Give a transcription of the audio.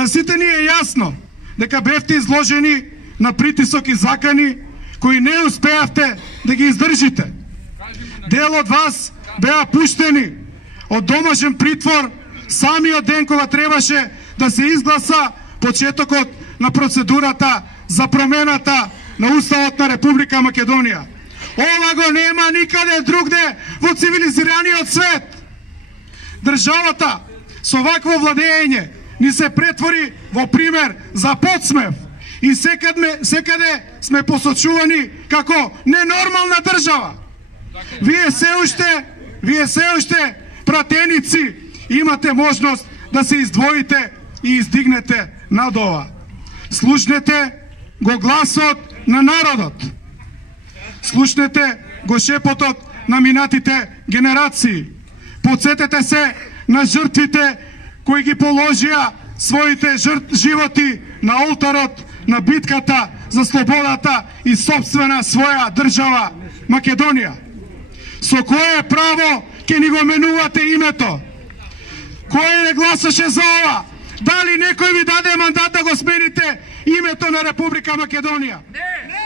На сите ни е јасно дека бевте изложени на притисок и закани кои не успеавте да ги издржите. Дел од вас беа пуштени од домашен притвор самиот ден кога требаше да се изгласа почетокот на процедурата за промената на Уставот на Република Македонија. Ова го нема никаде другде во цивилизираниот свет. Државата со вакво владење ни се претвори во пример за подсмев и секаде сме посочувани како ненормална држава. Вие се уште пратеници имате можност да се издвоите и издигнете над ова. Слушнете го гласот на народот. Слушнете го шепотот на минатите генерации. Подсетете се на жртвите кои ги положија своите животи на олтарот на битката за слободата и собствена своја држава Македонија. Со кое право ќе ни го менувате името? Кој не гласаше за ова? Дали некој ви даде мандат да го смените името на Република Македонија? Не!